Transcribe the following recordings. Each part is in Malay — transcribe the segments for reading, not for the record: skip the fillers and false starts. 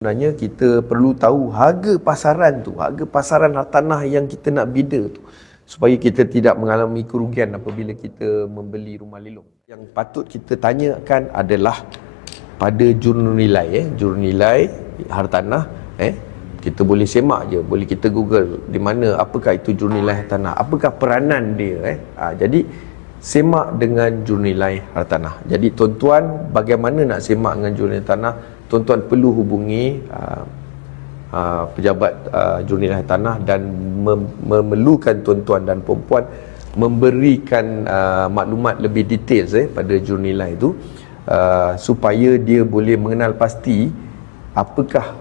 Sebenarnya kita perlu tahu harga pasaran tu, harga pasaran tanah yang kita nak bida tu, supaya kita tidak mengalami kerugian apabila kita membeli rumah lelong. Yang patut kita tanyakan adalah pada jurunilai, jurunilai hartanah. Kita boleh semak je, boleh kita google di mana, apakah itu jurunilai hartanah, apakah peranan dia. Jadi semak dengan jurunilai hartanah. Jadi tuan-tuan, bagaimana nak semak dengan jurunilai hartanah? Tuan-tuan perlu hubungi pejabat jurunilai hartanah dan memerlukan tuan-tuan dan perempuan memberikan maklumat lebih detail pada jurunilai itu, supaya dia boleh mengenal pasti apakah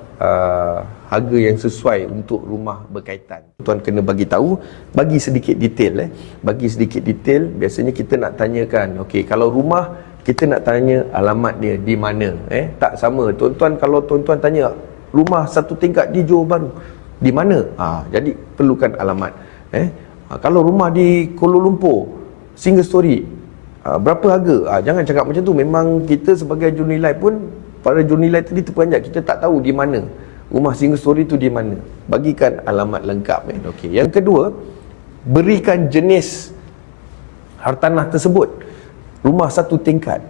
harga yang sesuai untuk rumah berkaitan. Tuan kena bagi tahu, bagi sedikit detail. Bagi sedikit detail, biasanya kita nak tanyakan, okey, kalau rumah kita nak tanya alamat dia di mana. Tak sama. Tuan-tuan, kalau tuan-tuan tanya rumah satu tingkat di Johor Bahru, di mana? Jadi perlukan alamat. Kalau rumah di Kuala Lumpur, single story, berapa harga? Jangan cakap macam tu. Memang kita sebagai jurunilai pun, para jurunilai tadi terperanjat, kita tak tahu di mana rumah single story tu, di mana. Bagikan alamat lengkap. Okey. Yang kedua, berikan jenis hartanah tersebut. Rumah satu tingkat,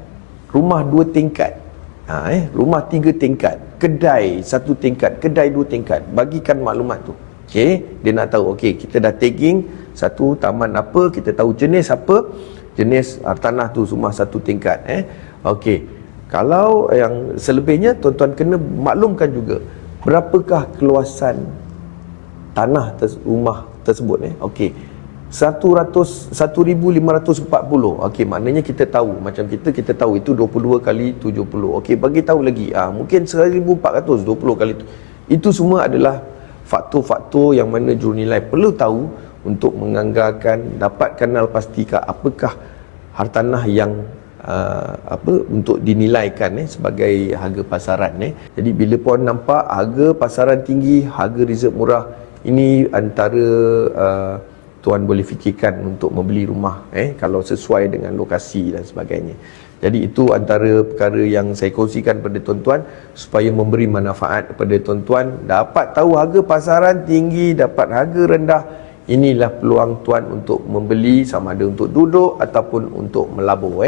rumah dua tingkat, rumah tiga tingkat, kedai satu tingkat, kedai dua tingkat. Bagikan maklumat tu. Okey, dia nak tahu, okey, kita dah tagging satu taman apa, kita tahu jenis apa, jenis hartanah tu rumah satu tingkat. Okey. Kalau yang selebihnya, tuan-tuan kena maklumkan juga berapakah keluasan tanah rumah tersebut. Okey, 1,540. Okey, maknanya kita tahu, macam kita tahu itu 22 kali 70. Okey, bagi tahu lagi, mungkin 1,400, 20 kali itu. Itu semua adalah faktor-faktor yang mana jurunilai perlu tahu untuk menganggarkan, dapat kenal pastikan apakah hartanah yang untuk dinilaikan sebagai harga pasaran. Jadi bila puan nampak harga pasaran tinggi, harga reserve murah, ini antara tuan boleh fikirkan untuk membeli rumah, kalau sesuai dengan lokasi dan sebagainya. Jadi itu antara perkara yang saya kongsikan pada tuan-tuan supaya memberi manfaat kepada tuan-tuan, dapat tahu harga pasaran tinggi, dapat harga rendah. Inilah peluang tuan untuk membeli, sama ada untuk duduk ataupun untuk melabur.